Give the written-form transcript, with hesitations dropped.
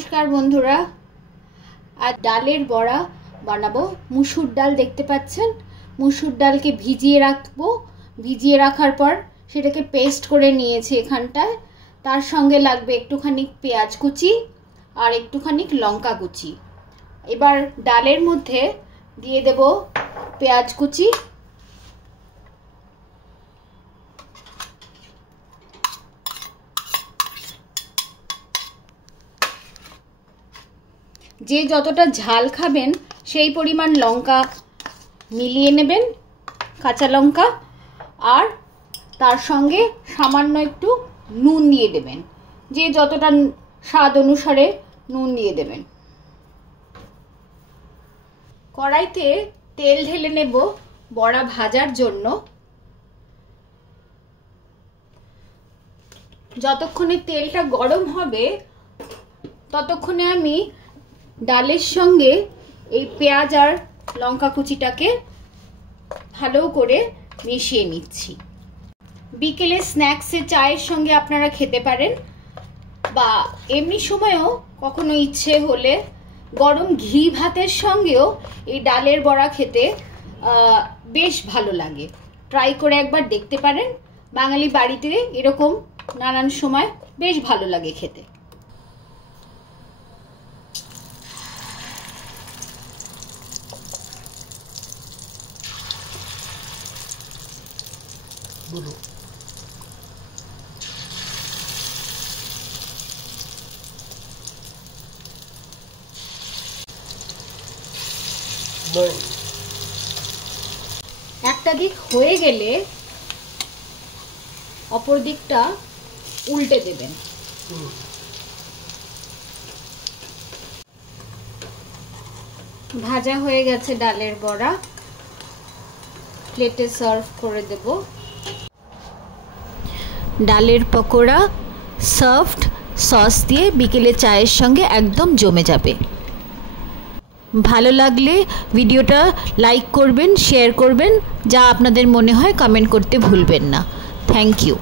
নমস্কার বন্ধুরা, আজ ডালের বড়া বানাবো। মুসুর ডাল দেখতে পাচ্ছেন, মুসুর ডালকে ভিজিয়ে রাখবো। ভিজিয়ে রাখার পর সেটাকে পেস্ট করে নিয়েছি এখানটায়। তার সঙ্গে লাগবে একটুখানি পেঁয়াজ কুচি আর একটুখানি লঙ্কা কুচি। এবার ডালের মধ্যে দিয়ে দেব পেঁয়াজ কুচি, যে যতটা ঝাল খাবেন সেই পরিমাণ লঙ্কা মিলিয়ে নেবেন, কাঁচা লঙ্কা, আর তার সঙ্গে সামান্য একটু নুন দিয়ে দেবেন। যে যতটা স্বাদ অনুসারে নুন দিয়ে দেবেন। কড়াইতে তেল ঢেলে নেব বড়া ভাজার জন্য। যতক্ষণে তেলটা গরম হবে ততক্ষণে আমি ডালের সঙ্গে এই পেঁয়াজ আর লঙ্কা কুচিটাকে ভালো করে মিশিয়ে নিচ্ছি। বিকেলে স্ন্যাক্সে চায়ের সঙ্গে আপনারা খেতে পারেন, বা এমনি সময়েও কখনো ইচ্ছে হলে গরম ঘি ভাতের সঙ্গেও এই ডালের বড়া খেতে বেশ ভালো লাগে। ট্রাই করে একবার দেখতে পারেন। বাঙালি বাড়িতে এরকম নানান সময় বেশ ভালো লাগে খেতে। একটা দিক হয়ে গেলে অপর দিকটা উল্টে দেবেন। ভাজা হয়ে গেছে ডালের বড়া, প্লেটে সার্ভ করে দেব। ডালের পকোড়া সফট সস দিয়ে বিকেলে চায়ের সঙ্গে একদম জমে যাবে। ভালো লাগলে ভিডিওটা লাইক করবেন, শেয়ার করবেন, যা আপনাদের মনে হয় কমেন্ট করতে ভুলবেন না। Thank you.